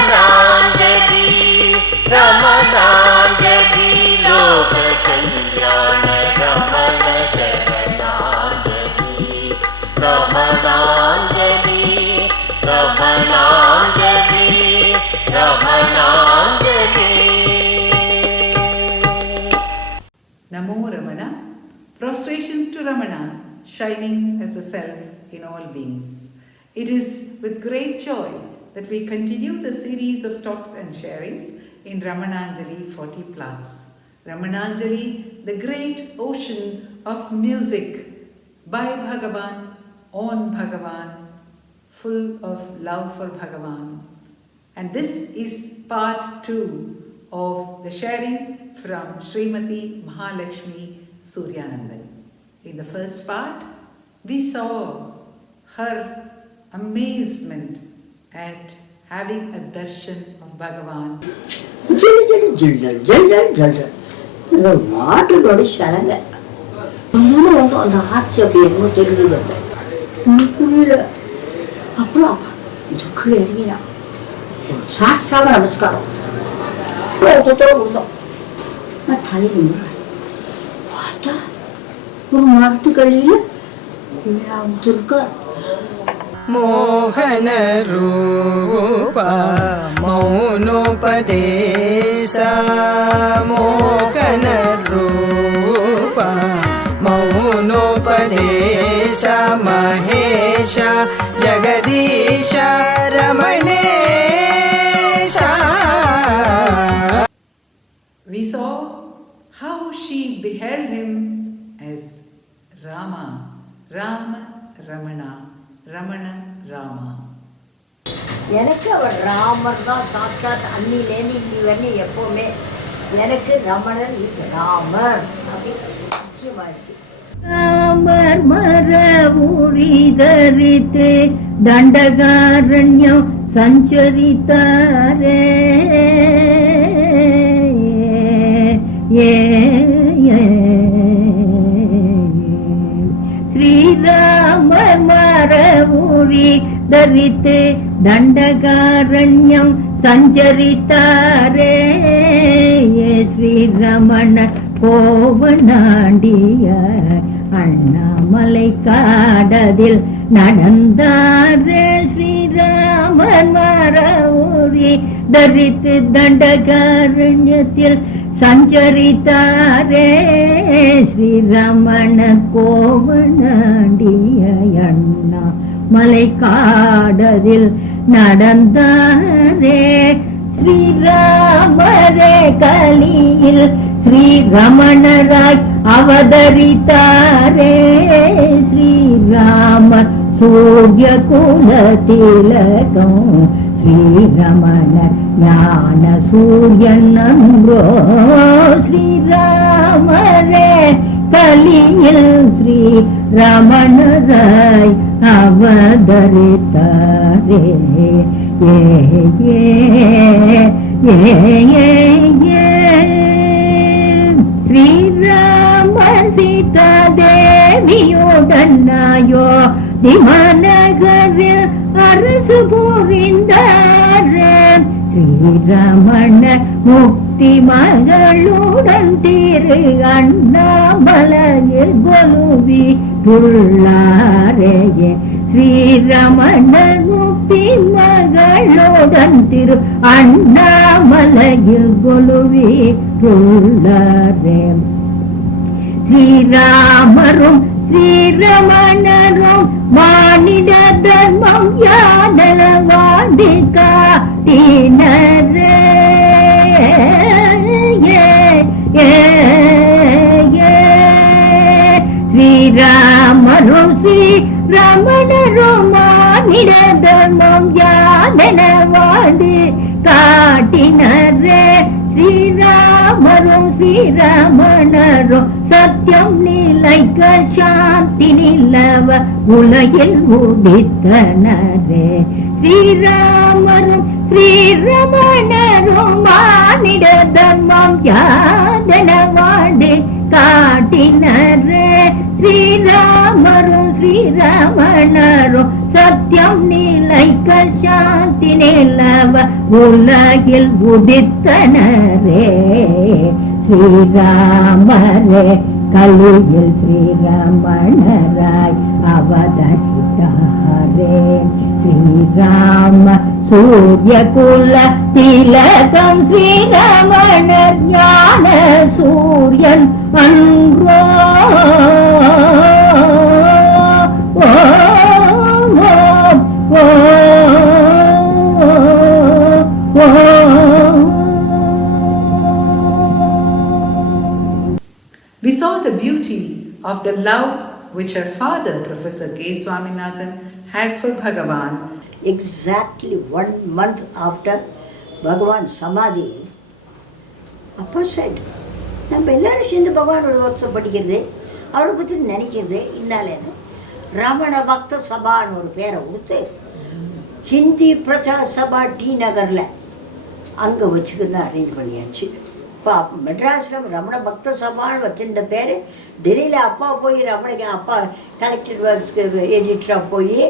रमणांजलि रमणांजलि लोक कल्याण रमण शरणांजलि रमणांजलि रमणांजलि रमणांजलि। Namo Ramana. Prostrations to Ramana, shining as the self in all beings. It is with great joy that we continue the series of talks and sharings in Ramananjali 40+. Ramananjali, the great ocean of music by Bhagavan, on Bhagavan, full of love for Bhagavan. And this is part 2 of the sharing from Srimati Mahalakshmi Suryanandan. In the first part, we saw her amazement at having a darshan of Bhagavan. Water பாடி சலங்க அந்த ஆட்சி அப்படி என்னமோ தெரிஞ்சது புரியல. அப்புறம் இதுக்கு இறங்கினா ஒரு சாட்சாக நமஸ்காரம் கொடுத்தோம். நான் தலை பார்த்தா ஒரு மரத்து கழியில் இருக்கார். मोहन रूपा मौनोपदेश मोहन रूपा मौनोपदेश Mahesh Jagdish Ramnesh. We saw how she beheld him as Rama, Rama, Ramana, Ramana, Rama. எனக்கு அவர் ராமர் தான் சாட்சாத் அன்னிலேன்னு இன்னி வேணும் எப்போவுமே எனக்கு ரமணன் இது ராமர் அப்படின்னு நிச்சயமாயிடுச்சு. ராமர் மரபுரி தரித்து தண்டகாரண்யம் சஞ்சரித்தாரே ஸ்ரீராமர் மரபுரி தரித்து தண்டகாரண்யம் சஞ்சரித்தாரே ஸ்ரீரமண கோவனாண்டிய அண்ணாமலை காடதில் நடந்தாரே ஸ்ரீராமர் மரபுரி தரித்து தண்டகாரண்யத்தில் சஞ்சரித்தாரே ஸ்ரீரமண கோவனாண்டிய அண்ணா மலை காடதில் நடந்தாரே ஸ்ரீராமரே கலியில் ஸ்ரீரமணராய் அவதரித்தாரே ஸ்ரீராமர் சூரிய குல திலகம் ஸ்ரீரமணர் ஞான சூரியன் நன்றோ ஸ்ரீராமரே கலியில் ஸ்ரீ ரமணராய் அவதரித்தாரே ஸ்ரீராம சீதா தேவியுடன் திமநகரில் அரசு புரிந்தார் ஸ்ரீரமண முக்தி மகளுடன் திரு அண்ணாமலையில் கொலுவி துள்ளாரே ஸ்ரீரமண முக்தி மகளுடன் திரு அண்ணாமலையில் கொலுவி துள்ளாரே ஸ்ரீராமரும் ஸ்ரீரமணரும் மானிட தர்மம் யாதன வாதி காட்டினரே ஸ்ரீராமரும் ஸ்ரீரமணரும் மானிட தர்மம் யாதன வாதி காட்டினரே ஸ்ரீராமரும் ஸ்ரீரமணரும் சத்தியம் நிலைக்க சாந்தி நிலவ உலகில் உதித்தனரே. ஸ்ரீராமரும் ஸ்ரீரமணரும் மானிட தர்மம் யாதன வாடு காட்டினரே. ஸ்ரீராமரும் ஸ்ரீரமணரும் சத்தியம் நிலைக்க சாந்தி நிலவ உலகில் உதித்தனரே. ஸ்ரீராமரே கலியில் ஸ்ரீரமணராய் அவதரித்தாரே. ஸ்ரீராம சூரிய குல திலகம் ஸ்ரீரமணர் ஞான சூரியன் அன்றோ. We saw the beauty of the love which her father, Professor K. Swaminathan, had for Bhagavan. Exactly 1 month after Bhagavan Samadhi, Appa said, நம்ம எல்லாரும் சேர்ந்து பகவானோட வருஷம் படிக்கிறது, அவரை பற்றி நினைக்கிறது, இன்னாலேன்னு ரமண பக்த சபான்னு ஒரு பேரை கொடுத்து ஹிந்தி பிரச்சார சபா டி நகரில் அங்கே வச்சுக்கிட்டு அரேஞ்ச் பண்ணியாச்சு. இப்போ மெட்ராஸில் ரமண பக்த சபான்னு வச்சிருந்த பேர் டெல்லியில் அப்பா போய் ரமணிக்கு அப்பா கலெக்டர் ஒர்க்ஸ்க்கு எடிட்டராக போய்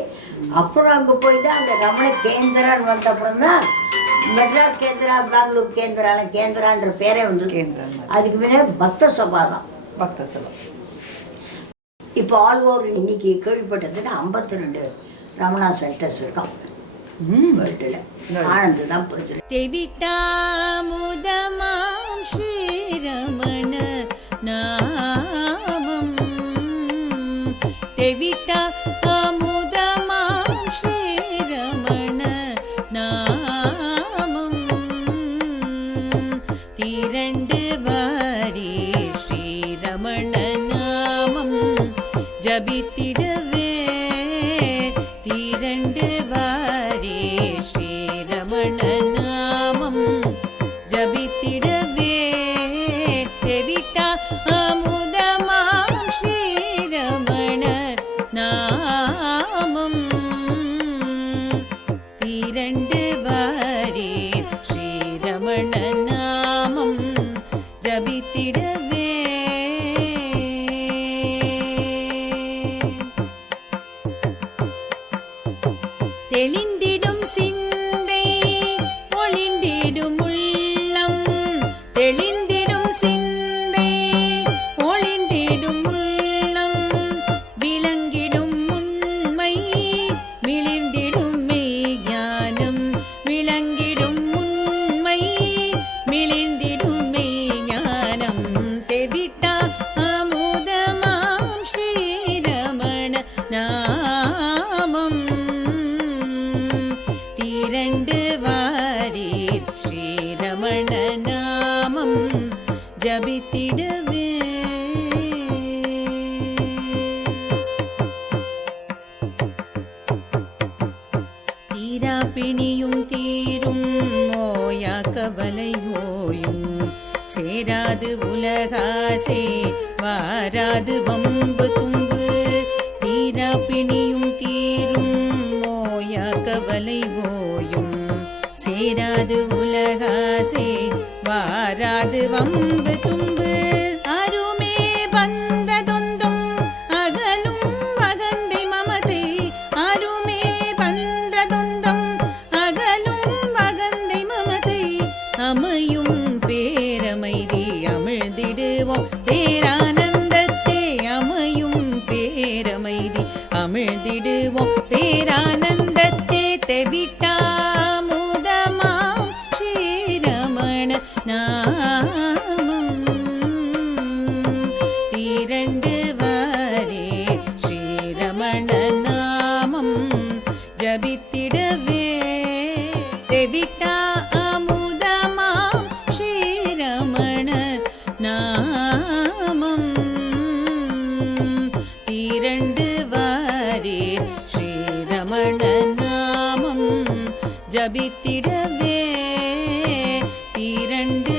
அப்புறம் அங்கே போய் தான் அந்த ரமண கேந்திரான்னு வந்த அப்புறம் தான் மெட்ராஸ் கேந்திரா, பெங்களூர் கேந்திராலாம் கேந்திரான்ற பேரே வந்து அதுக்கு முன்னே பக்த சபா தான். பக்த சபா இப்போ ஆல் ஓவர் இன்னைக்கு கேள்விப்பட்டதுன்னா 52 ரமணா சென்டர்ஸ் இருக்கான் வேர்ல்டில். ஆனந்து தான் பிரச்சனை. தெவிட்டாமுதமாம் ஸ்ரீரமண நாமம், தெவிட்டா அமுதமாம் ஸ்ரீரமண நாமம், திரண்டு வாரி ஸ்ரீரமண நாமம் ஜபித்திடவே, திரண்டு வாரி ஸ்ரீரமண நாமம் ஜபித்திடவே, தெவிட்டா அமுதமாம் ஸ்ரீரமண நாமம், திரண்டு வாரி ஸ்ரீரமண நாமம் ஜபித்திடவே. தெளிந்திடும் சிந்தை ஒளிந்திடும் உள்ளம், தெளிந்திடும் சிந்தை ஒளிந்திடும் உள்ளம், விளங்கிடும் உண்மை மிளிர்ந்திடும் மெய்ஞானம், விளங்கிடும் உண்மை மிளிர்ந்திடும் மெய்ஞானம், தெவிட்டா அமுதமாம் ஸ்ரீரமண நாமம், திரண்டு வாரீர் ஸ்ரீரமண நாமம் ஜபித்திடவே. தீரா பிணியும் தீரும் ஓயா கவலையோயும், சேராது உலகாசே வாராது வம்பு தும்பு, தீரா பிணியும் தீரும் ஓயா கவலை ஓயும், சேராது உலகாசே வாராது வம்பு தும்பு, அருமே வந்ததொந்தும் அகலும் அகந்தை மமதை, அருமே வந்ததொந்தும் அகலும் அகந்தை மமதை, அமையும் பேரமைதி அமிழ்ந்திடுவோம் பேரானந்தத்தை, அமையும் பேரமைதி அமிழ்ந்திடுவோம் பேரானந்தத்தை, தெவிட்டாமுதமாம் ஸ்ரீரமண நாமம், திரண்டு வாரே ஸ்ரீரமண நாமம் ஜபித்திடவே, தெவிட்டா அமுதமாம் ஸ்ரீரமண நாமம், திரண்டு வாரே ஸ்ரீரமண நாமம் ஜபித்திடவே, திரண்டு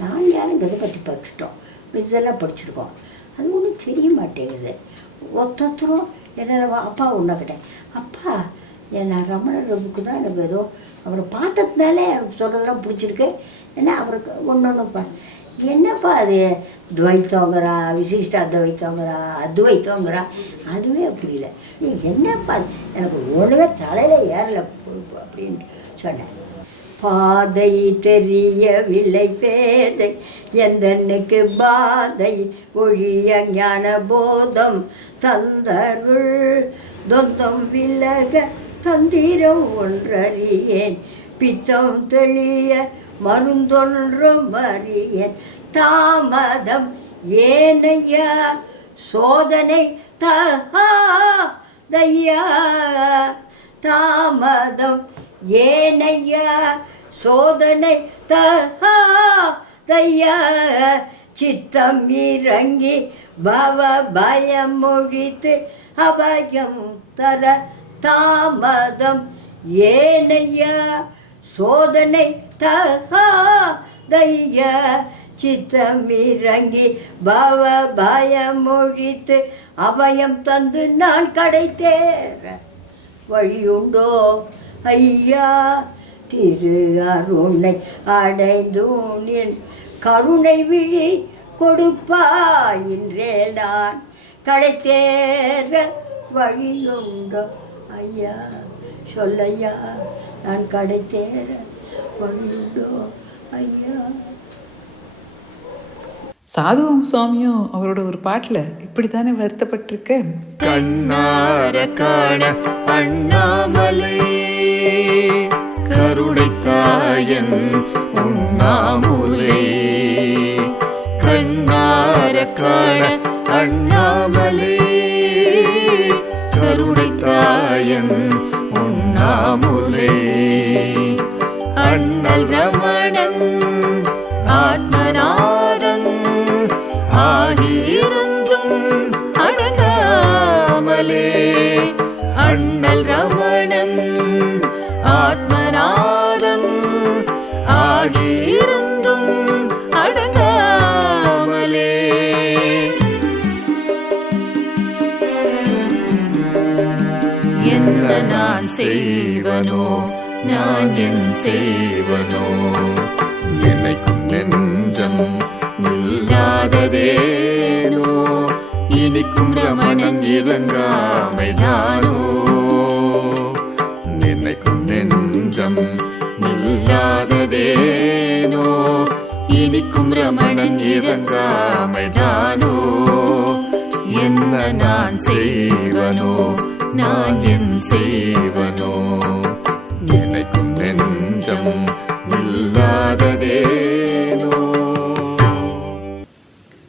நான் யாருங்கிறத பற்றி படிச்சுட்டோம், இதெல்லாம் படிச்சிருக்கோம். அது ஒன்றும் தெரிய மாட்டேங்குது. ஒருத்தரும் என்ன அப்பா ஒன்றா கிட்டேன், அப்பா நான் ரமணர் புக்கு தான் எனக்கு ஏதோ அவரை பார்த்ததுனாலே அவருக்கு சொல்கிறதெல்லாம் பிடிச்சிருக்கு. ஏன்னா அவருக்கு ஒன்று என்னப்பா அது துவைத்தோங்கிறா, விசிஷ்ட அத்வைத்தோங்கிறா, அத்வைத்தோங்கிறா, அதுவே புரியல. நீ என்னப்பா எனக்கு ஒன்றுமே தலையில் ஏறலை அப்படின்னு சொன்னேன். பாதை தெரியவில்லை பேதை எந்தனுக்கு பாதை ஒழிய ஞான போதம் தந்தருள் தொந்தம் விலக தந்திரம் ஒன்றறியேன் பித்தம் தெளிய மருந்தொன்றும் அறியேன் தாமதம் ஏனையா சோதனை தகையா தாமதம் ஏனையா சோதனை தகையா சித்தம் இறங்கி பவ பயம் ஒழித்து அபயம் தர தாமதம் ஏனையா சோதனை தகையா சித்தம் இறங்கி பவ பயம் ஒழித்து அபயம் தந்து நான் கடை தேர வழியுண்டோ ஐயா திரு அருணை அடைந்தூன் என் கருணை விழி கொடுப்பாயின்றே நான் கடை தேர வழியுண்டோ ஐயா சொல்லையா நான் கடை தேர வழியுண்டோ ஐயா. சாதுவும் சுவாமியும் அவரோட ஒரு பாட்டில் இப்படி தானே வருத்தப்பட்டிருக்க. கண்ணார காண அண்ணாமலை கருணைத்தாயன் உண்ணாமுலை கண்ணார காண அண்ணாமலை கருணைத்தாயன் உண்ணாமுலை அண்ணல் ரமணன் ஆத்மநாதன் ஆகியிருந்தும் அடங்காமலே அண்ணல் ரமணன் ஆத்மநாதன் ஆகியிருந்தும் அடங்காமலே என்ன நான் செய்வனோ நான் என் செய்வனோ நினைக்கும் நெஞ்சம் இல்லாததேனோ இனிக்கும் ரமணன் இறங்காமைதானோ நினைக்கும் நெஞ்சம் இல்லாததேனோ இனிக்கும் ரமணன் இறங்காமைதானோ என்ன நான் செய்வனோ நான் என் செய்வனோ நினைக்கும் நெஞ்சம் இல்லாததேனோ.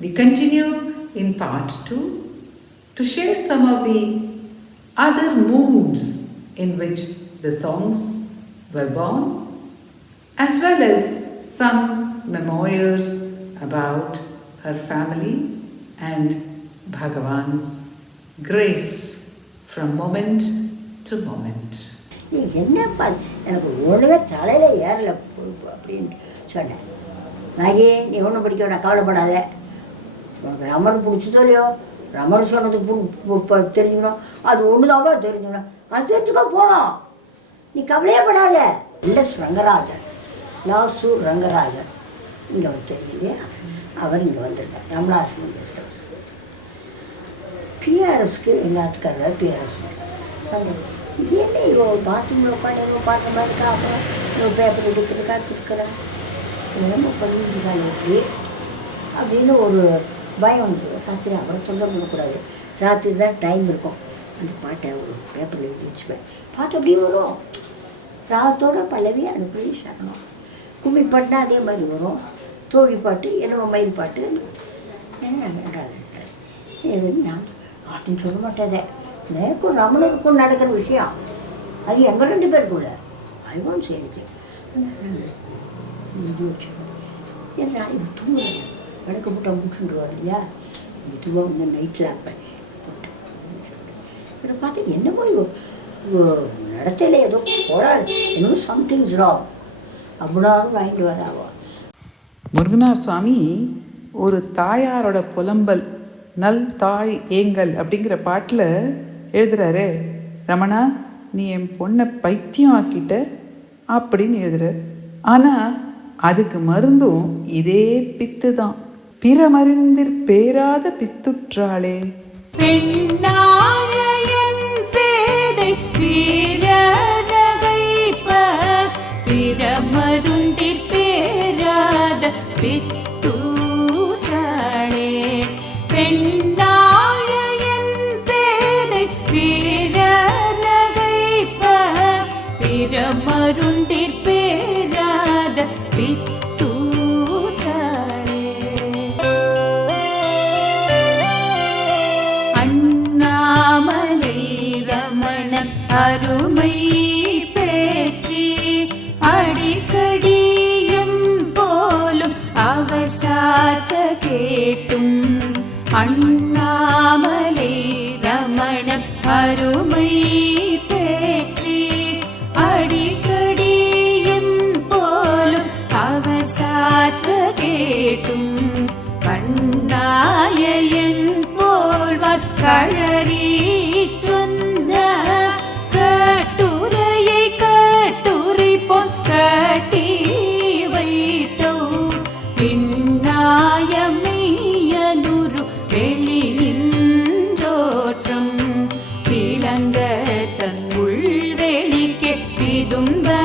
We continue in part 2 to share some of the other moods in which the songs were born, as well as some memoirs about her family and Bhagavan's grace from moment to moment. நீ என்னப்பா எனக்கு ஒன்றுமே தலையில் ஏறலை அப்படின்னு சொன்னேன். நாகி நீ ஒன்றும் படிக்க வேண்டாம், கவலைப்படாத. உனக்கு ரமணன் பிடிச்சதோ இல்லையோ, ரமணன் சொன்னது தெரிஞ்சுக்கணும், அது ஒன்று தான்ப்பா தெரிஞ்சுக்கணும், அது தெரிஞ்சுக்க போகலாம், நீ கவலையே படாத. எல்எஸ் ரங்கராஜன், லாசூர் ரங்கராஜன் இங்கே வச்சிருக்கீங்க இல்லையா, அவர் இங்கே வந்திருக்கார், ரமணாசிரமம் பேசுகிறார். பிஆர்எஸ்க்கு எங்கள் ஆத்துக்காரர் பிஆர்எஸ் சந்தேகம் என்ன இவோ பாத்ரூமில் உட்காந்து எவ்வளோ பார்க்குற மாதிரி இருக்கா, அப்புறம் இவன் பேப்பர் எடுக்கிறதுக்கா கொடுக்குறேன் என்னமோ பண்ணிருக்காங்க எப்படி அப்படின்னு ஒரு பயம் வந்து ராத்திரி அவரை தொந்தரவு பண்ணக்கூடாது. ராத்திரி தான் டைம் இருக்கும், அந்த பாட்டை ஒரு பேப்பரில் எழுதி வச்சுப்பேன். பாட்டு அப்படியே வரும், ராகத்தோட பல்லவி அனுப்பி சரணம். கும்மி பாட்டுனா அதே மாதிரி வரும், தோழி பாட்டு என்னமோ மயில் பாட்டு என்ன நான் அப்படின்னு சொல்ல மாட்டேதே. எனக்கும் ரமணனுக்கும் நடக்கிற விஷயம் அது எங்கள் 2 பேருக்குள்ள அதுவும் சரி வச்சு ஏன்னா இது தூங்குறேன் விளக்கு போட்டால் முடிச்சுட்டுருவார் இல்லையா, இதுவாக வந்து நைட்டில் அப்போ போட்டேன். இதை பார்த்து என்னமோ நடத்தையில் ஏதோ போடாது, என்னமோ சம்திங்ஸ் ராங் அப்படின்னாலும் வாங்கிட்டு வராவோ. முருகனார் சுவாமி ஒரு தாயாரோட புலம்பல் நல் தாய் ஏங்கல் அப்படிங்கிற பாட்டில் எழுதுறாரு, ரமணா நீ என் பொண்ணை பைத்தியம் ஆக்கிட்ட அப்படின்னு எழுதுறார். ஆனால் அதுக்கு மருந்தும் இதே பித்து தான். பிற மருந்திற் பேராத பித்துற்றாளே. பெண்ணாயன் பேதை வீரநகைப்ப பிற மருந்திற் பேராத பித்துற்றாளே. பெண்ணாயன் பேதை வீரநகைப்ப பிற மருந்திற் பேராத பித்துற்றாளே. அண்ணாமலை ரமணன் அருமை பேற்றி அடிக்கடியும் போலும் அவர் சாற்ற கேட்டும். அண்ணாமலை ரமணன் அருமை பேற்றி அடிக்கடியும் போலும் அவர் சாற்ற கேட்டும். கண்ணாயன் போல்வார் கழறி சொன்ன கட்டுரையை கட்டுரைப்போன் கட்டி வைத்தோ. பின்னாயமையனுரு வெளி நின்றோற்றம் விளங்க தன் உள்வெளிக்கே விதும்பலாகி.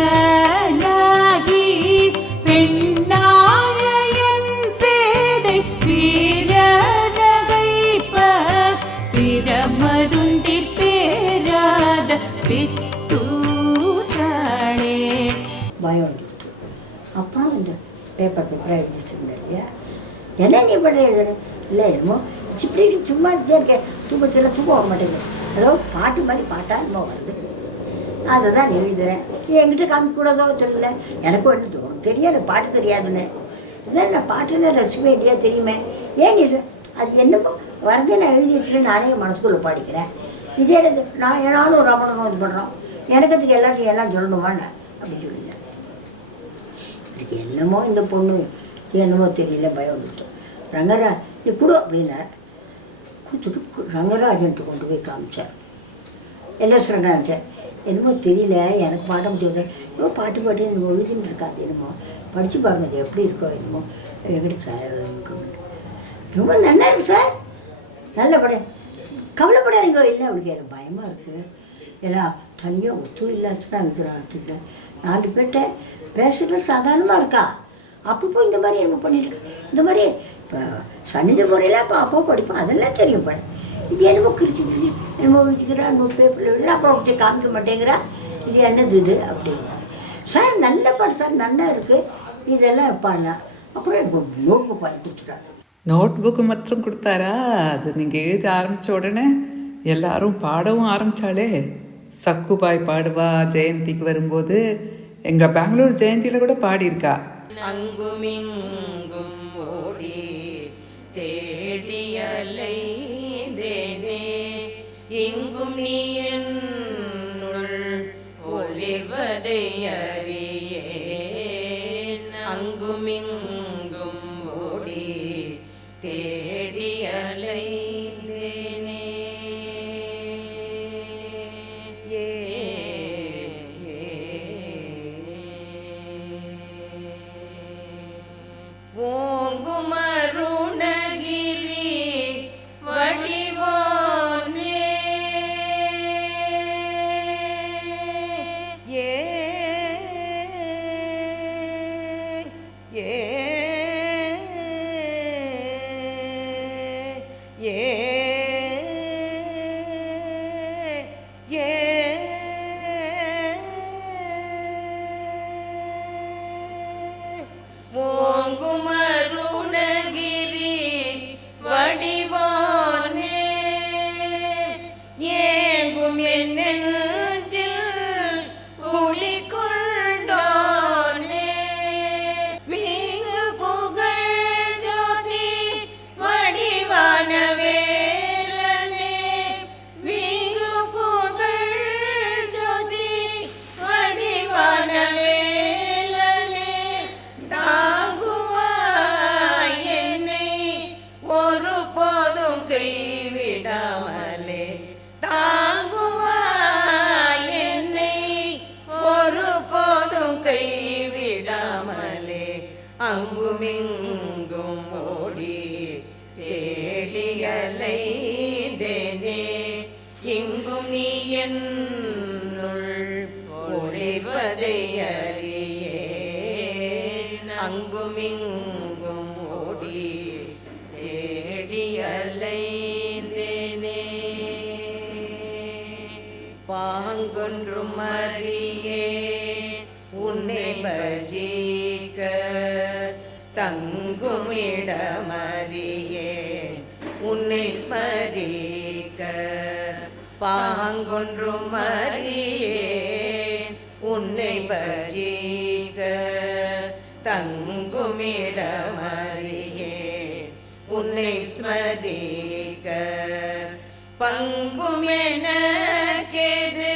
பெண்ணாயன் பேதை வீரநகைப்ப பிற மருந்திற் பேராத பித்துற்றாளே. பயம் வந்துட்டு அப்புறம் இந்த பேப்பராக எழுதிட்டு இருந்தேன் இல்லையா, என்ன நீ பண்ண எழுதுறேன் இல்லை என்னமோ இப்படி சும்மா இருக்கேன், தூக்கத்தில் தூக்கம் வர மாட்டேங்குது, ஏதோ பாட்டு மாதிரி பாட்டாக என்னமோ வருது, அதை தான் எழுதுறேன். என்கிட்ட காமிக்கூடாதோ தெரியல, எனக்கு ஒன்று தோணும் தெரியாது, பாட்டு தெரியாதுன்னு. இல்லை நான் பாட்டுன்னு ரசிக்க வேண்டியா தெரியுமே, ஏன் நீ அது என்னமோ வரதே நான் எழுதி வச்சுட்டு நானே மனசுக்குள்ளே பாடிக்கிறேன். இதே நான் ஏனாலும் ஒரு ரமணனும் இது பண்ணுறோம், எனக்கு அதுக்கு எல்லாத்தையும் எல்லாம் சொல்லணுமான்னு அப்படின்னு சொல்லல. அதுக்கு என்னமோ இந்த பொண்ணு என்னமோ தெரியல, பயம் வந்துட்டு ரங்கரா நீ கொடு அப்படின்னார். கொடுத்துட்டு ரங்கராஜன்ட்டு கொண்டு போய் காமிச்சார். எல்எஸ் ரங்கராஜன் என்னமோ தெரியல, எனக்கு பாட முடியாது, என்னமோ பாட்டு பாட்டு என்னமோ எழுதின்னு இருக்காது, என்னமோ படித்து பாருங்க அது எப்படி இருக்கோ என்னமோ எங்கிட்ட ரொம்ப நல்லா இருக்கு சார், நல்ல படம், கவலைப்படாதீங்க. இல்லை அவளுக்கு எனக்கு பயமாக இருக்குது, எல்லாம் தனியாக ஒத்து இல்லாச்சுன்னா எழுதுறாங்க. 4 பேர்கிட்ட பேசுகிறது சாதாரணமாக இருக்கா, அப்பப்போ இந்த மாதிரி என்னமோ பண்ணிட்டு இந்த மாதிரி இப்போ சன்னித முறையில் அப்போ படிப்போம், அதெல்லாம் தெரியும் படம். இது என்னமோ கிரிச்சு என்னமோ வச்சுக்கிறா, 100 பேப்பரில் எழுதுறா, அப்புறம் அப்படி காமிக்க மாட்டேங்கிறா, இது என்னது இது அப்படின்னா. சார் நல்ல பாட்டு சார், நல்லா இருக்குது, இதெல்லாம் பாடலாம். அப்புறம் எனக்கு நோட் புக் வாங்கி கொடுத்துட்டாங்க. நோட் புக்கு மாத்திரம் கொடுத்தாரா, அது நீங்கள் எழுத ஆரம்பித்த உடனே எல்லாரும் பாடவும் ஆரம்பித்தாளே. சக்குபாய் பாடுவா ஜெயந்திக்கு வரும்போது, எங்கள் பெங்களூர் ஜெயந்தியில் கூட பாடியிருக்கா. அங்குமிங்கும் ஓடி தேடியலை தேனே இங்கும் நீ என்னுள் ஒளிவதை அறியேன். அங்குமிங்கும் ஓடி தேடியலை தேனே ஓங்குமருணகிரி வடிவோனே அலைந்தேனே இங்கும் நீ என்னுள் ஒளிவதை அறியேன் அங்கும் இங்கும் ஓடி தேடி அலைந்தேனே பாங்கொன்றும் அறியேன் உன்னை பஜிக்க தங்குமிடமறியேன் உன்னை ஸ்மரிக்க பாங்கொன்றும் அறியேன் உன்னை பஜிக்க தங்குமிடமறியேன் உன்னை ஸ்மரிக்க பங்கும் எனக்கேது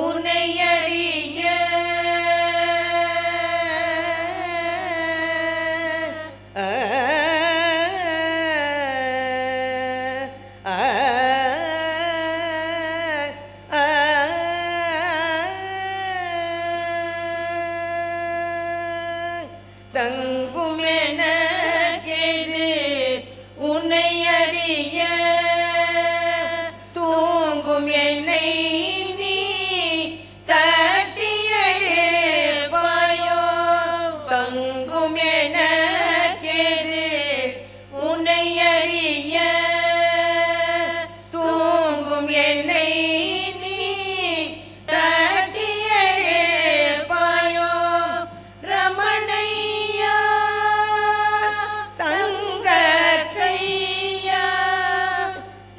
உன்னை அறிய தங்கும் எனக்கேது உன்னை அறிய தூங்கும் என்னை நீ தட்டி எழுப்பாயோ தங்கும் எனக்கேது உன்னை அறிய தூங்கும் என்னை நீ தட்டி எழுப்பாயோ ரமணையா தங்க கையா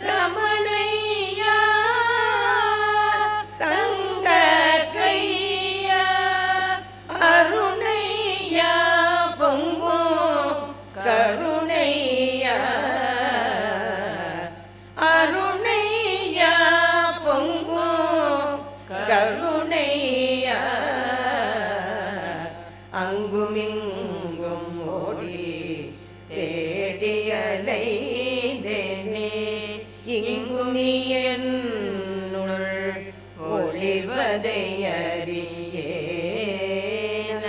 ரமணையா தங்க கையா அருணையா பொங்கும் கருணையா அருணையா பொங்கும் கருணையா அங்குமிங்கும் ஓடி தேடி அலைந்தேனே இங்கும் நீ என்னுள் ஒளிவதை அறியேன்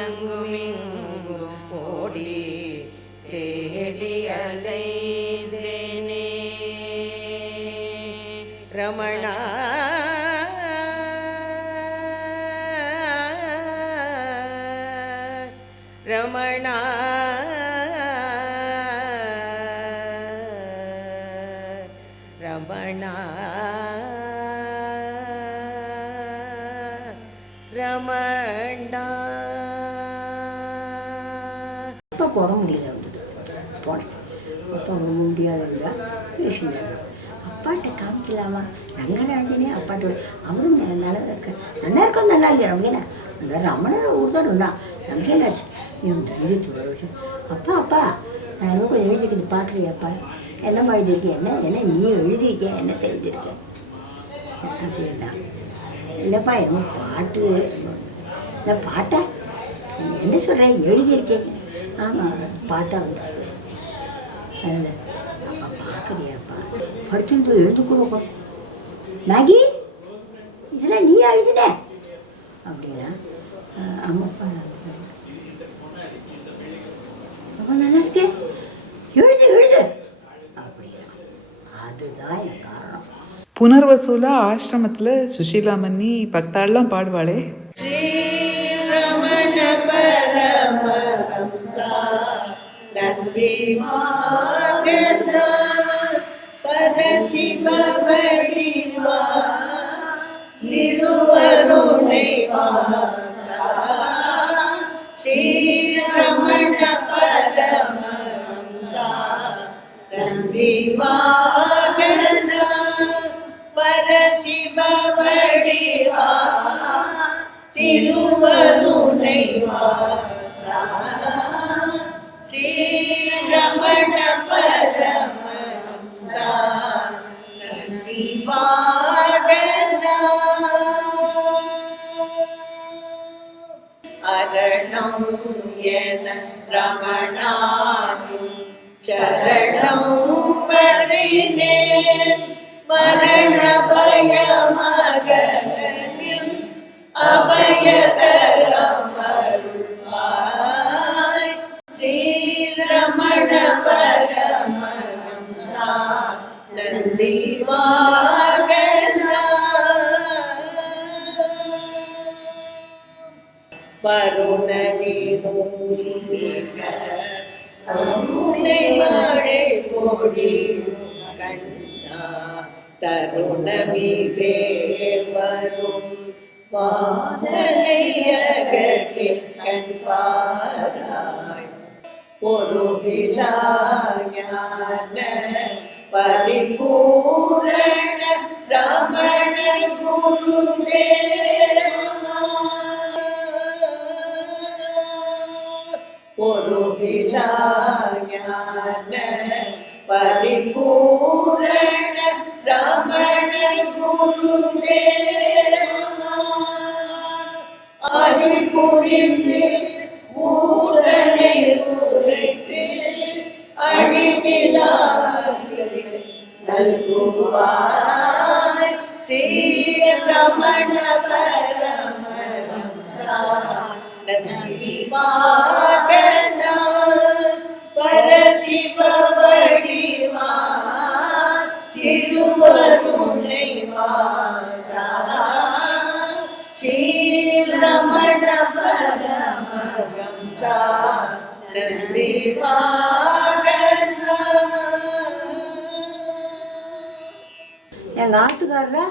அங்குமிங்கும் ஓடி தேடி அலைந்தேனே ரமணா ரமணா ரமணா ரமணா அப்பா போட முடியல வந்தது போனேன் அப்பா ரொம்ப முடியாத இருந்தால் பேசினாங்க அப்பாட்ட காமிக்கலாமா ரங்கராஜனே அப்பாட்ட அவரும் நல்லா இருக்க நல்லா இருக்கும் நல்லா இல்லையா ரமேனா அந்த ரமணன் ஊர் தான் இருந்தான் ரங்கேனாச்சு இவன் தைரியத்து வர விஷயம் அப்பா அப்பா நான் இன்னும் கொஞ்சம் எழுதிக்கிறது பார்க்குறியாப்பா என்னம்மா எழுதியிருக்கேன் என்ன நீ எழுதியிருக்கேன் என்ன தெரிஞ்சிருக்கேன் அப்படின்னா இல்லைப்பா என்ன பாட்டு இந்த பாட்டை என்ன சொல்கிறேன் எழுதியிருக்கேன் ஆமாம் பாட்டாக வந்து அதில் அப்பா பார்க்குறியாப்பா படிச்சுட்டு எழுதுக்குறோம் மேகி இதெல்லாம் நீ எழுதின அப்படின்னா ஆமாப்பா ரொம்ப நல்லா இருக்கே எழுது எழுது அப்படின்னா அதுதான் என் காரணம். புனர்வசூலா ஆசிரமத்தில் சுஷீலாமணி பக்தாள்லாம் பாடுவாளே. ஸ்ரீரமண பரமஹம்சா நந்தி வாகனா பரசிவ வடிவா இருவருணை வாசா ஸ்ரீரமண பரமஹம்சா நந்தி வாகனா பரசிவ வடிவா திருவருணை வாசா ஸ்ரீரமண பரமஹம்சா நந்தி வாகனா அரணம் என ரமணானும் சரணம் வரினேன் மரண பயமகனின் அபயகரமருள்வாய் ஸ்ரீரமண பரமஹம்சா வாகனா வருண நீங்க கருணை மழை பொழியும் கண்ணா தருணமிதே வரும் வாதனை அகற்றி கண்பாராய் ஒரு விலாயான பரிபூரண ரமண குருதேவா ஒரு விலாயான பரிபூரண ரமண குருதேவா அருள் புரிந்து ஊழலை உரைத்து அழிவிலாய் நல்குவாய் ஸ்ரீ ரமண பரமஹம்சா நந்திவாகனா பரசிவ வடிவா திருவருணை வாசா ஸ்ரீ ரமண பரமஹம்சா நந்திவாகனா. எங்கள் ஆத்துக்காரரா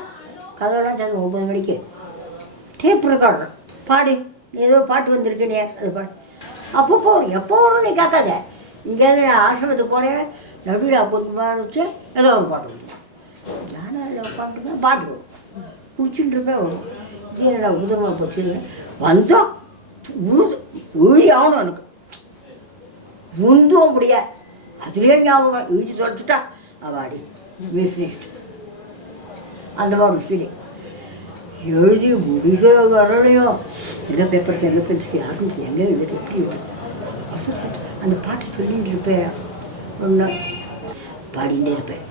கதவெல்லாம் சேர்ந்து 9 மணிக்கு டேப் ரெக்கார்டர் பாடு ஏதோ பாட்டு வந்திருக்கேனே அது பாடு அப்பப்போ எப்போ வரும் நீ கேட்காத இங்கேருந்து நான் ஆசிரமத்துக்கு போகிறேன் நடுவில் 50 வச்சு ஏதோ ஒரு பாட்டு வரும் நானும் அதில் உட்காந்துருக்கேன் பாட்டு வரும் குடிச்சுட்டு இருப்பேன் வரும் இது நான் உதவமாக போச்சுருக்கேன் வந்தோம் ஊழி ஆகணும் எனக்கு உந்தும் முடியாது அதுலேயே ஞாபகம் இழுச்சி தொலைச்சிட்டா அவாடி மிஸ்லிஸ்ட் அந்த மாதிரி ஃபீலிங் எழுதி முடிகிற வரலையும் எந்த பேப்பருக்கு எந்த பென்சில் யாரும் எங்கே எழுதி எப்படி வரும் அந்த பாட்டு சொல்லிட்டு இருப்பேன் ஒன்று பாடிகிட்டே இருப்பேன்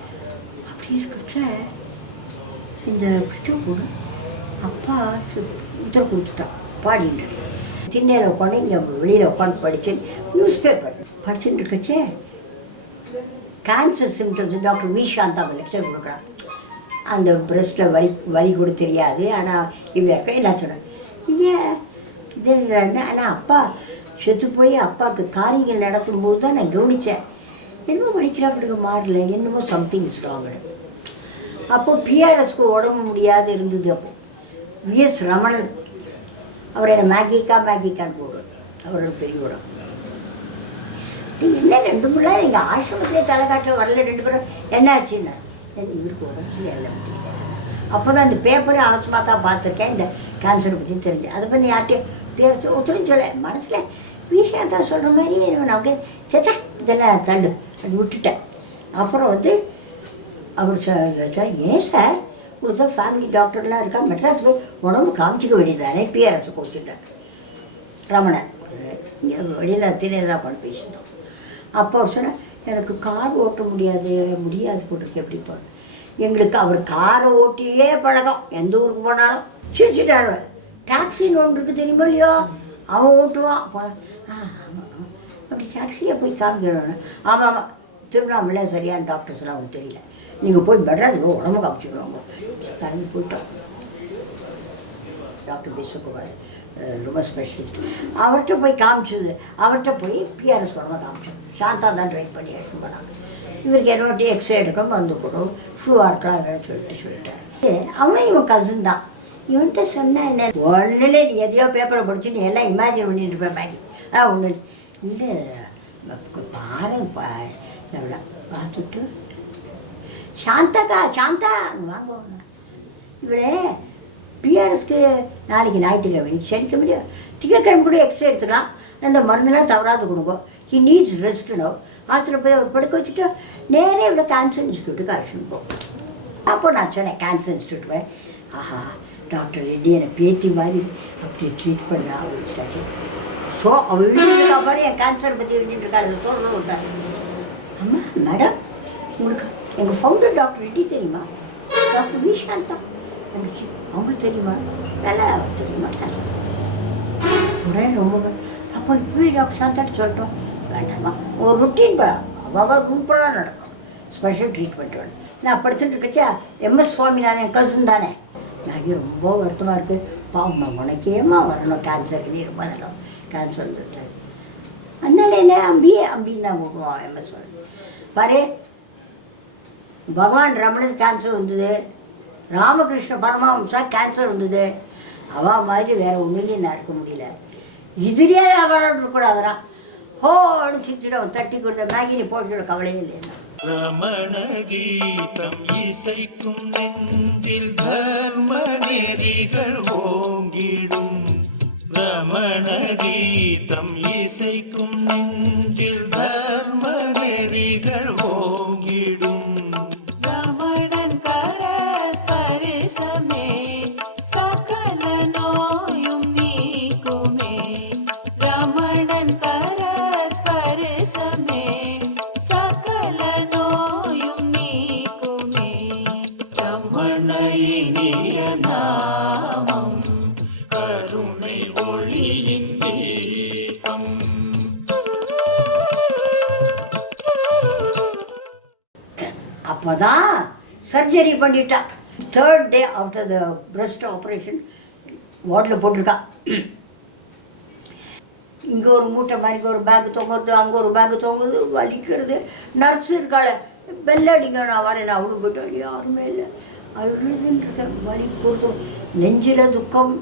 அப்படி இருக்கிறச்ச இந்த பிடிச்ச கூட அப்பா உத்தரவு கொடுத்துட்டான் பாடிட்டு திண்ணையில் உட்காந்து இங்கே வெளியில் உட்காந்து படித்தேன் நியூஸ் பேப்பர் படிச்சுட்டு இருக்கச்சே cancer symptoms doctor V Shantha lecture கொடுக்குறான் அந்த பிரஸ்ட்டில் வலி கூட தெரியாது ஆனால் இவன் இருக்க என்ன சொன்னேன் ஏன் இது ஆனால் அப்பா செத்து போய் அப்பாவுக்கு காரியங்கள் நடத்தும்போது தான் நான் கவனித்தேன் என்னமோ வலிக்கிறாங்களுக்கு மாறல என்னமோ சம்திங் இஸ் ராங். அப்போது பிஆர்எஸ்க்கு உடம்பு முடியாது இருந்தது. அப்போ விஎஸ் ரமணன் அவர் என்னை மேகிக்கான்னு போடுவார். அவரோட பெரிய உடம்பு என்ன 2 மணி நேரம் எங்கள் ஆசிரமத்திலே தலைக்காட்டில் வரல 2 பேரும் என்ன ஆச்சுன்னா இவருக்கு உடம்பு சரியில்லை. அப்போ தான் இந்த பேப்பரை அவசரமாக தான் பார்த்துருக்கேன் இந்த கேன்சரை பற்றி தெரிஞ்சு அதை பண்ணி யார்கிட்டையும் பேர் ஒத்துழைன்னு சொல்ல மனசில் விஷயம் தான் சொல்கிற மாதிரி நமக்கு சேச்சா இதெல்லாம் தள்ளு அது விட்டுட்டேன். அப்புறம் வந்து அவர் சார் ஏன் சார் உங்களுக்கு தான் ஃபேமிலி டாக்டர்லாம் இருக்கா மெட்ராஸ் போய் உடம்பு காமிச்சிக்க வேண்டியதானே பிஆர்எஸ் கோச்சுட்டேன் ரமணன் இங்கே வெளியில் திரையெல்லாம் பண்ணி பேசிட்டோம். அப்போ சொன்னேன் எனக்கு கார் ஓட்ட முடியாது போட்டிருக்கு எப்படி போகிறேன் எங்களுக்கு அவர் காரை ஓட்டியே பழக்கம் எந்த ஊருக்கு போனாலும் சிரிச்சுட்டாரு. டாக்ஸின்னு ஒன்று இருக்குது தெரியுமா இல்லையோ அவன் ஓட்டுவான் ஆமாம் அப்படி டாக்ஸியை போய் காமிக்கணும்னு ஆமாம் திருவண்ணாமலை சரியான டாக்டர்ஸ்லாம் அவனுக்கு தெரியல நீங்கள் போய் மெட்ராஸ் உடம்பு காமிச்சுடுவாங்க கலந்து போயிட்டோம். டாக்டர் பிசுக்குமார் ரொம்ப ஸ்பெஷலிஸ்ட் அவர்கிட்ட போய் காமிச்சது அவர்கிட்ட போய் பிஆர்எஸ் உடம்பு காமிச்சோம். சாந்தா தான் ட்ரை பண்ணி எடுத்து போனாங்க. இவருக்கு என்னோட எக்ஸ்ரே எடுக்கணும் வந்து கொடுக்கும் ஃப்ளூ ஆர்க்கலாம் சொல்லிட்டாரு. அவனும் இவன் கசின் தான். இவன்கிட்ட சொன்னேன் என்ன ஒன்றுலே நீ எதையோ பேப்பரை படிச்சு நீ எல்லாம் இமேஜின் பண்ணிட்டு இருப்பேன் மேகி ஒன்று இல்லை பாரு எவ்வளோ பார்த்துட்டு சாந்தா வாங்குவாங்க இவளே பிஆர்எஸ்க்கு நாளைக்கு ஞாயிற்றுக்கிழமை சரிக்க முடியும் திங்கக்கிழமை கூட எக்ஸ்ரே எடுத்துக்கலாம் அந்த மருந்தெல்லாம் தவறாது கொடுங்க ஹி நீட்ஸ் ரெஸ்ட் நோ ஆற்றுல போய் அவர் படுக்க வச்சுட்டு நேரே இவ்வளோ கேன்சர் இன்ஸ்டியூட்டுக்கு அழைச்சிட்டு போகும். அப்போ நான் சொன்னேன் கேன்சர் இன்ஸ்டியூட் போய் ஆஹா டாக்டர் ரெட்டி என்னை பேத்தி மாதிரி அப்படி ட்ரீட் பண்ணா ஸ்டாச்சு. ஸோ அவள் எழுதிருக்கா பாரு என் கேன்சர் பற்றி எழுதிட்டுருக்காரு சொல்ல விட்டார். அம்மா மேடம் உங்களுக்கு எங்கள் ஃபவுண்டர் டாக்டர் ரெட்டி தெரியுமா டாக்டர் வி சாந்தா எனக்கு அவங்களுக்கு தெரியுமா நல்லா தெரியுமா உடனே ரொம்ப அப்போ இப்போவே டாக்டர் சாந்தாட்டு சொல்லிட்டோம் வேண்டாமா ஒரு ருட்டீன் அவள் குரூப்பெல்லாம் நடக்கும் ஸ்பெஷல் ட்ரீட்மெண்ட் வேணும் நான் படிச்சுட்டு இருக்கச்சா MS சுவாமிநாதன் என் கசின் தானே. நான் ரொம்ப வருத்தமாக இருக்குது. பாவம் உனக்கேமா வரணும் கேன்சருக்கு, நீ ரொம்ப நேரம் கேன்சர் வந்துட்டாரு. அதனால என்ன அம்பின்னு தான் கூப்பிடுவோம் MS சுவாமி. பாரு, பகவான் ரமணன் கேன்சர் வந்தது, ராமகிருஷ்ண பரமஹம்சா கேன்சர் வந்தது. அவள் மாதிரி வேறு ஒன்றுலையும் நான் இருக்க முடியல. இதுலேயே அவரோட இருக்கக்கூடாதுரா. ஹோன்னு சிரிச்சுட்டு அவன் தட்டி கொடுத்த மேகினி போட்டு கவலையே இல்லையா. ரமண கீதம் இசைக்கும் நெஞ்சில் தர்ம நெறிகள் ஓங்கிடும். ரமண கீதம் இசைக்கும் நெஞ்சில் தர்ம நெறிகள் ஓங்கிடும். ரமணன் கரஸ்பரிசமே சகல நோயும் நீக்குமே. ரமணன் கரஸ்பரிசமே சகல நோயும் நீக்குமே. ரமண இனிய நாமம் கருணை ஒளியின் தீபம். அப்போதான் சர்ஜரி பண்ணிட்டா. 3rd day after the breast operation வார்டில் போட்டிருக்கா. இங்கே ஒரு மூட்டை மாதிரி ஒரு பேக் தொங்குறது, அங்கே ஒரு பேக் தொங்குது, வலிக்கிறது. நர்ஸ் இருக்காள், பெல் அடிங்க நான் வரேன். அவளுக்கு போய்ட்டு யாருமே இல்லை, அழுதுன்னு இருக்கேன். வலி போட்டு நெஞ்சில் துக்கம்,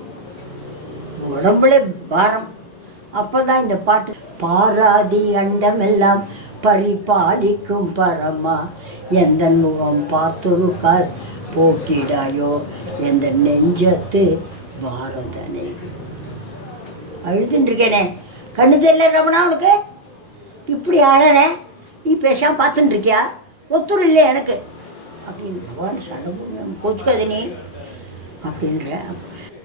உடம்புல பாரம். அப்போ தான் இந்த பாட்டு, பாராதி அண்டமெல்லாம் பரிபாலிக்கும் பரமா எந்த முகம் பார்த்துருக்கார் போக்கிடாயோ எந்த நெஞ்சத்து பாரதனே. அழுதுன்னு இருக்கேனே, கண்ணு தெரியல ரமணா உனக்கு, இப்படி அழறேன், நீ பேசாம பார்த்துட்டு இருக்கியா, ஒத்துரு இல்லை எனக்கு அப்படின்னு. பகவான் சடங்கு கோச்சுக்காத நீ அப்படின்ற.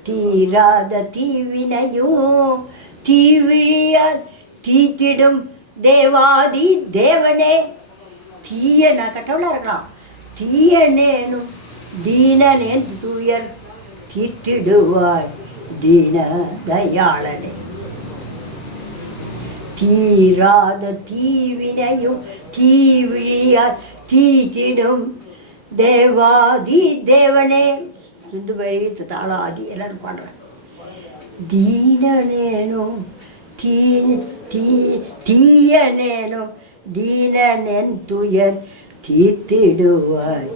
தீராத தீவினையும் தீவிழியால் தீத்திடும் தேவாதி தேவனே. தீய நான் கட்டவளாக இருக்கலாம், தீயனேனும் தீனனேன் தூயர் தீர்த்திடுவாய் தீன தயாளனே. தீராத தீவினையும் தீவிழியால் தீத்திடும் தேவாதி தேவனே. சிந்து பைரவி தாளாதி எல்லாரும் பாடுறேன். தீனனேனும் தீயனேனும் தீனனென் துயர் தீர்த்திடுவாய்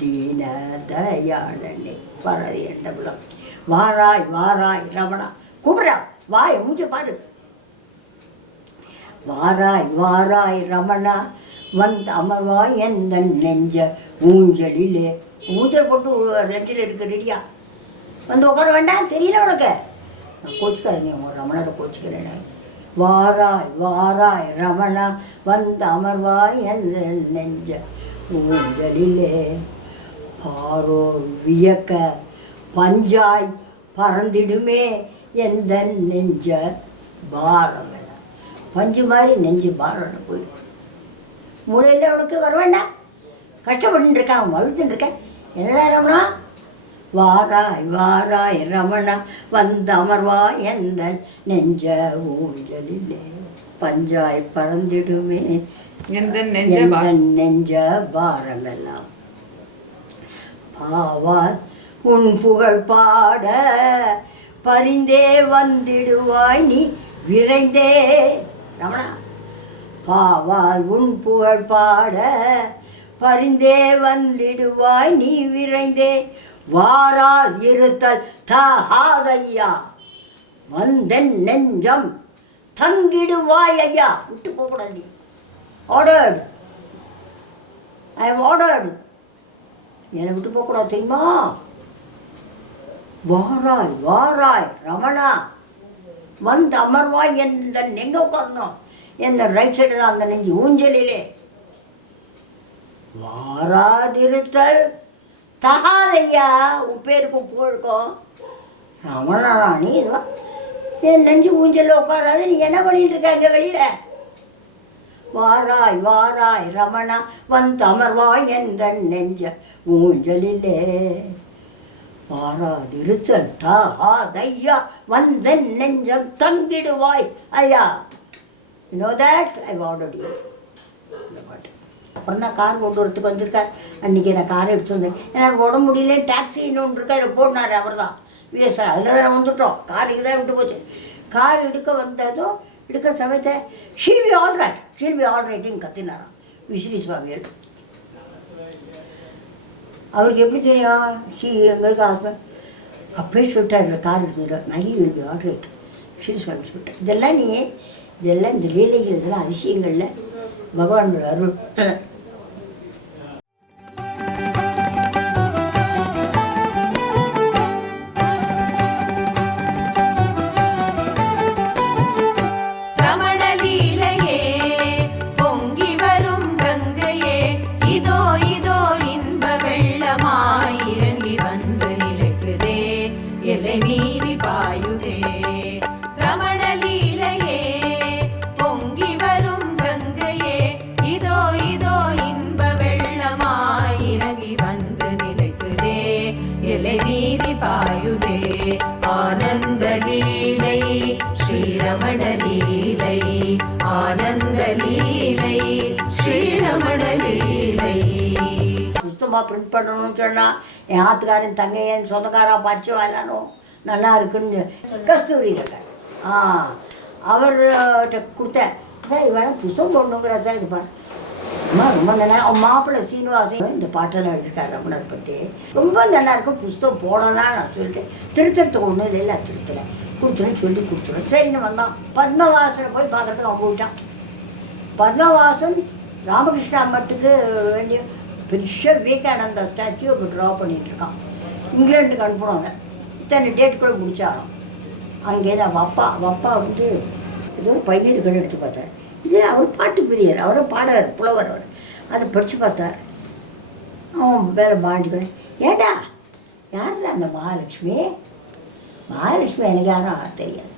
தீன தயாளனே. பாராதி ரெண்டபுலம். வாராய் வாராய் ரமணா கூப்பிட்றா, வாய் மூஞ்ச பாரு. வாராய் வாராய் ரமணா வந்து அமர்வாய் எந்த நெஞ்ச ஊஞ்சலிலே. ஊஞ்சல் போட்டு நெஞ்சில் இருக்கு ரெடியா, வந்து உட்கார வேண்டாம், தெரியல உனக்கு. நான் கோச்சிக்காத, நீ உங்கள் ரமணரை கோச்சிக்கிறேனே. வாராய் வாராய் ரமணா வந்து அமர்வாய் எந்த நெஞ்ச ஊஞ்சலிலே. பாரோர் வியக்க பஞ்சாய் பறந்திடுமே எந்த நெஞ்ச பாரம். பஞ்சு மாதிரி நெஞ்சு பாரம் போயிடும். மூளையில் உனக்கு வர வேண்டாம், கஷ்டப்பட்டு இருக்கான், வழுத்துட்டு இருக்கேன். என்னடா ரமணா, வாராய் வாராய் ரமணா வந்து அமர்வாய் எந்த நெஞ்ச ஊஞ்சலிலே. பஞ்சாய் பறந்திடுமே எந்த நெஞ்ச பாரமெல்லாம். பாவால் உன் புகழ் பாட பரிந்தே வந்திடுவாய் நீ விரைந்தே. ரமணா, பாவால் உன் புகழ் பாட பரிந்தே வந்திடுவாய் நீ விரைந்தே. வாரால் இருத்தல் தகாதையா வந்தென் நெஞ்சம் தங்கிடுவாய் ஐயா. விட்டு போகக்கூடாது நீ. Ordered, I have ordered. என்னை விட்டு போகக்கூடாது தெரியுமா. வாராய் வாராய் ரமணா வந்து அமர்வாய் எந்த எங்கே உட்காரணும், எந்த ரைட் சைடு தான் அந்த நெஞ்சு ஊஞ்சலிலே. வாராதிருத்தல் தகாதையா, உன் பேருக்கு புகழுக்கும் ரமணா நீ இதுவா. என் நெஞ்சு ஊஞ்சலில் உட்காராது, நீ என்ன பண்ணிட்டு இருக்க இங்கே வெளியில். வாராய் வாராய் ரமணா வந்து அமர்வாய் எந்த நெஞ்ச ஊஞ்சலிலே. வாராதிருத்தல் தகாதையா வந்த நெஞ்சம் தங்கிடுவாய் ஐயா. You know that? I've ordered you. இந்த பாட்டு அப்புறம் தான் கார் கொண்டு வரத்துக்கு வந்திருக்கார். அன்றைக்கி நான் காரை எடுத்து வந்தேன். எனக்கு உடம்பு முடியல, டாக்ஸி இன்னொன்று இருக்கா, அதில் போடினார் அவர் தான் விஎஸ்ஆர். அதில் வேறு வந்துட்டோம், கார் இதாக விட்டு போச்சு. கார் எடுக்க வந்ததும் எடுக்கிற சமயத்தை ஷீல் பி ஆல் ரைட்டிங் கத்தினாராம் விசிறி சுவாமிகள். அவருக்கு எப்படி தெரியும் எங்களுக்கு ஹஸ்பண்ட் அப்பயே சொல்லிட்டார், கார் எடுத்துட்டார், மைலி will be all right Visiri Swami சொல்லிட்டார். இதெல்லாம் இந்த லீலைகள், இதெல்லாம் அதிசயங்களில் பகவானோட அருள். மீறி பாயுதே ரமணலீலையே, பொங்கி வரும் கங்கையே, இதோ இதோ இன்ப வெள்ளமாயிறங்கி வந்து நிலைக்குதே, எல்லை மீறி பாயுதே. ஆனந்த லீலை ஸ்ரீரமண லீலை, ஆனந்த லீலை ஸ்ரீரமண லீலை. சுத்தமாக பிரிண்ட் பண்ணணும்னு சொன்னால் என் ஆத்துக்காரன் தங்கையன் சொந்தக்காரா பறிச்சு வாழணும் நல்லா இருக்குன்னு கஸ்தூரி இருக்கார். அவர்கிட்ட கொடுத்தேன், சார் வேணால் புத்தகம் போடணுங்கிற சார் இது பாரு அம்மா ரொம்ப நல்லா. அவன் மாப்பிள்ளை சீனிவாசன் இந்த பாட்டெல்லாம் எழுதிருக்காரு ரமணர் பற்றி, ரொம்ப நல்லா இருக்கும், புத்தகம் போடலாம் நான் சொல்லிட்டு திருத்தத்துக்கு ஒன்றும் இல்லை, திருத்தலை கொடுத்துருன்னு சொல்லி கொடுத்துருவேன். சரின்னு வந்தான். பத்மவாசனை போய் பார்க்குறதுக்கு அவன் போயிட்டான். பத்மவாசன் ராமகிருஷ்ணா மட்டுக்கு வேண்டிய பெரிய விவேகானந்தா ஸ்டாச்சு இப்போ ட்ரா பண்ணிகிட்ருக்கான். இங்கிலாண்டுக்கு அனுப்புனாங்க, இத்தனை டேட்டுக்குள்ளே முடிச்சாலும். அங்கே தான் அப்பா வந்து ஏதோ ஒரு பையன் இருக்குன்னு எடுத்து பார்த்தார். இது அவர் பாட்டு பிரியர், அவரும் பாடுறார், புலவர் அவர். அதை படித்து பார்த்தார். அவன் வேலை மாட்டிக்கிறேன். ஏண்டா யார் தான் அந்த மகாலட்சுமி எனக்கு யாரும் தெரியாது.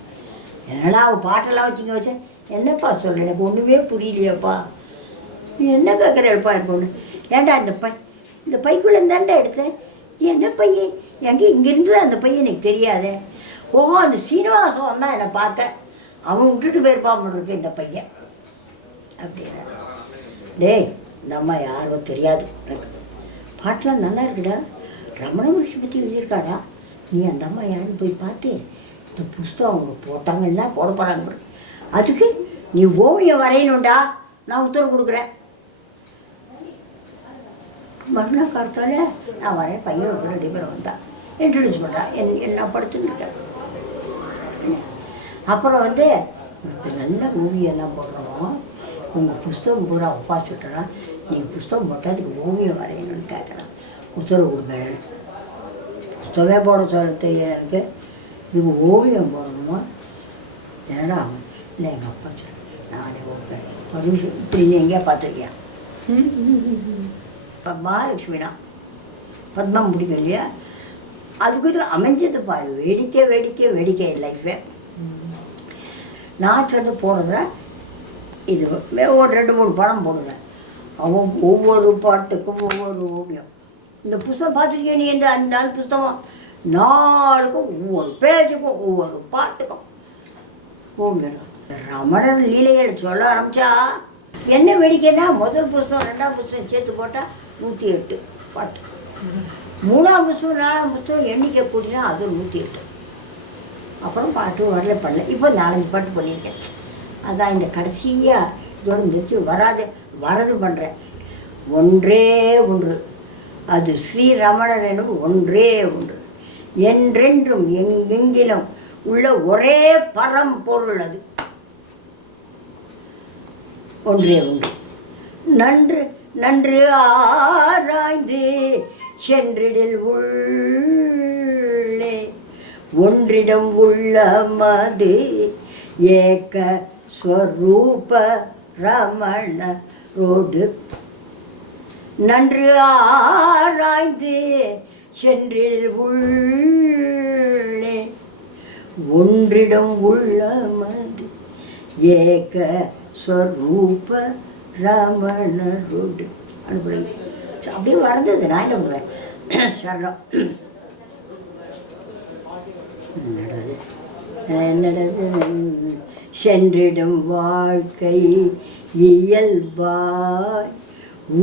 என்னடா அவன் பாட்டெல்லாம் வச்சுங்க வச்சேன். என்னப்பா சொல்கிறேன், எனக்கு ஒன்றுமே புரியலையாப்பா. நீ என்ன கேட்குறப்பா இருப்போன்னு. ஏண்டா இந்த பைக்குள்ளே இருந்தாண்டா எடுத்தேன். என்ன பையன் இங்கேருந்து அந்த பையன் எனக்கு தெரியாதே. ஓஹோ அந்த சீனிவாசம் வந்தான் என்னை பார்த்தேன், அவன் விட்டுட்டு போயிருப்பான் இருக்கு இந்த பையன் அப்படின்னா. டேய் இந்த அம்மா யாரோ தெரியாது எனக்கு, பாட்டெலாம் நல்லா இருக்குடா, ரமண மகிழ்ச்சி பற்றி எழுதியிருக்காடா, நீ அந்த அம்மா யாருன்னு போய் பார்த்து இந்த புஸ்தகம் அவங்க போட்டாங்கன்னா போட போகிறாங்க, அதுக்கு நீ ஓவியம் வரையணுண்டா, நான் உத்தரவு கொடுக்குறேன். மறுநாள் காலத்தால் நான் வரேன், பையன் ஒரு 2 பேர் வந்தான், இன்ட்ரடியூஸ் பண்ணுறான், என்ன படுத்துன்னு இருக்கேன். அப்புறம் வந்து உனக்கு நல்ல ஓவியெல்லாம் போடுறோம், உங்கள் புஸ்தகம் பூரா அப்பா சுட்டுறான், நீங்கள் புஸ்தகம் போட்டால் அதுக்கு ஓவியம் வரையணும்னு கேட்குறான். உத்தரவு கொடுப்பேன். புஸ்தகமே போட சொல்ல தெரியாது எனக்கு, இதுக்கு ஓவியம் போடணுமா? என்னடா இல்லை எங்கள் அப்பா சொல்ல நானே வைப்பேன் பர்மிஷன். இப்படி நீ எங்கேயா பார்த்துருக்கியா? மகாலட்சுமினா பத்மம் பிடிக்கும் இல்லையா, அதுக்கு இது அமைஞ்சது பாரு, வேடிக்கை லைஃபே. நான் சொல்லி போடுறத இது ஒரு 2-3 படம் போடுவேன். அவன் ஒவ்வொரு பாட்டுக்கும் ஒவ்வொரு ஓவியம். இந்த புஸ்தகம் பார்த்துருக்கிய நீ, இந்த 5 நாள் புஸ்தகம், 4க்கும் ஒவ்வொரு பேஜுக்கும் ஒவ்வொரு பாட்டுக்கும் ஓவியம். ரமணன் லீலைகள் சொல்ல ஆரம்பித்தா என்ன வேடிக்கைன்னா, முதல் புஸ்தகம் 2ஆம் புஸ்தகம் சேர்த்து போட்டால் 108 பாட்டு, 3ஆம் புஸ்தகம் 4ஆம் புஸ்தகம் எண்ணிக்கை கூட்டினா அது 108. அப்புறம் பாட்டு வரல பண்ணல, இப்போ 4-5 பாட்டு பண்ணியிருக்கேன். அதான் இந்த கடைசியாக இதோட முடிச்சு வரது பண்ணுறேன். ஒன்றே ஒன்று, அது ஸ்ரீ ரமணர் எனும் ஒன்றே ஒன்று, என்றென்றும் எங்கெங்கிலும் உள்ள ஒரே பரம்பொருள், அது ஒன்றே ஒன்று. நன்று ஆராய்ந்து சென்றிடில் உள்ளே ஒன்றிடம் உள்ளமது ஏக ஸ்வரூப ரமணரோடு. நன்று ஆராய்ந்து சென்றிடில் உள்ளே ஒன்றிடம் உள்ளமது ஏக ஸ்வரூப ரமணரோடு. அனுப்புறேன் அப்படியே வரைஞ்சது. நான் என்ன பண்ணுவேன், சரணம் என்னடது சென்றிடும் வாழ்க்கை இயல்பாய்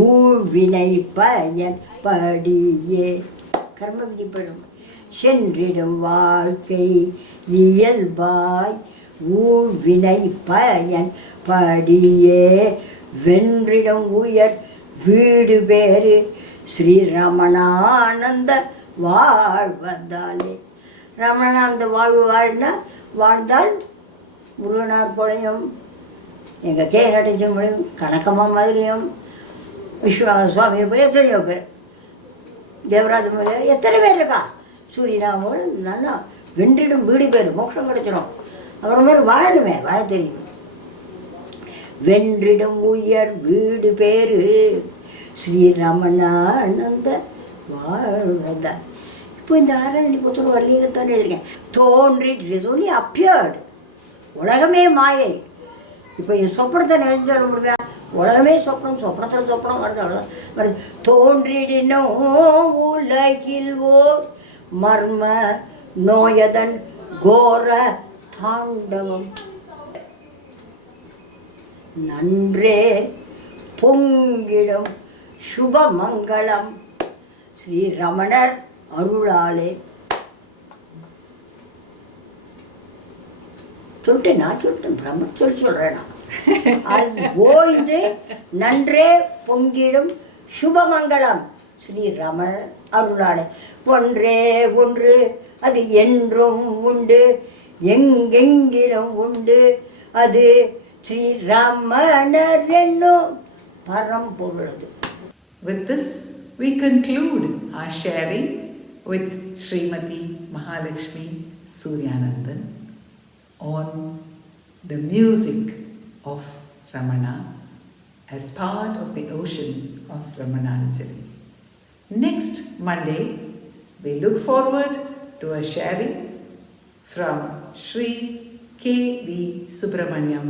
ஊழ்வினை பயன் படியே கர்ம விதிப்படும் சென்றிடும் வாழ்க்கை இயல்பாய் ஊழ்வினை பயன் படியே வென்றிடம் உயர் வீடு பேரு ஸ்ரீரமணானந்த வாழ்வதாலே. ரமணானந்த வாழ்வு வாழ்ந்தால் முருகனார் போலையும் எங்கள் கே நடேசன் போலையும் கணக்கம்மா மாதிரியும் விஸ்வநாத சுவாமி போய் எத்தனையோ பேர் தேவராஜ மொழியார் எத்தனை பேர் இருக்கா. சூரியனாமோடு நல்லா வென்றிடும் வீடு பேர் மோட்சம் கிடைச்சிடும். அப்புறம் மாதிரி வாழணுமே, வாழ தெரியும். வென்றிடும் உயர் வீடு பேரு ஸ்ரீரமணானந்த வாழ்வதால். இப்போ இந்த ஆராதனை புத்தகம் வள்ளியத்தான் எழுதியிருக்கேன். தோன்றிட்டு சொல்லி அப்பியர்டு. உலகமே மாயை. இப்போ என் சொப்பனத்தை நினைச்சு சொல்ல முடியா? உலகமே சொப்பனம், சொப்பனத்தில் சொப்பனம் வருது, அவ்வளோதான் வருது. தோன்றிடினோ உலகில் ஓர் மர்ம நோயதன் கோர தாண்டவம் நன்றே பொங்கிடும் சுபமங்களம் ஸ்ரீரமணர் அருளாலே. சொல்லிட்டேன், நான் சொல்லிட்டேன், பிரம்மன் சொல்கிறேன் நான். அது ஓய்ந்து நன்றே பொங்கிடும் சுபமங்களம் ஸ்ரீரமணர் அருளாலே. ஒன்றே ஒன்று அது என்றும் உண்டு, எங்கெங்கிலும் உண்டு, அது ஸ்ரீரமணர் என்னும் பரம்பொருளது. With this, we conclude our sharing with Srimati Mahalakshmi Suryanandan on the music of Ramana as part of the ocean of Ramananjali. Next Monday, we look forward to a sharing from Sri K.V. Subramaniam,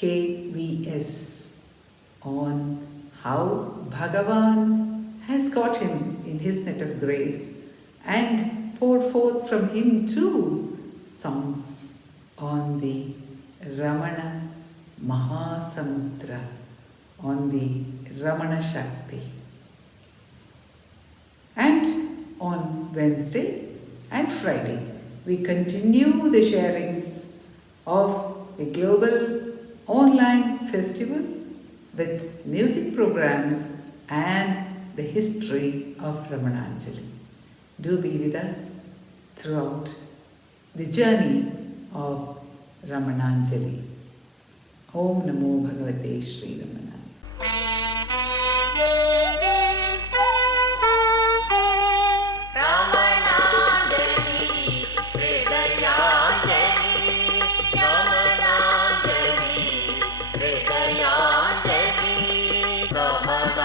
KVS, on how Bhagavan has got him in his net of grace and poured forth from him too songs on the Ramana Mahasamudra, on the Ramana Shakti. And on Wednesday and Friday, we continue the sharings of the global online festival with music programs and the history of Ramananjali. Do be with us throughout the journey of Ramananjali. Om Namo Bhagavate Sri Ramana. Ramana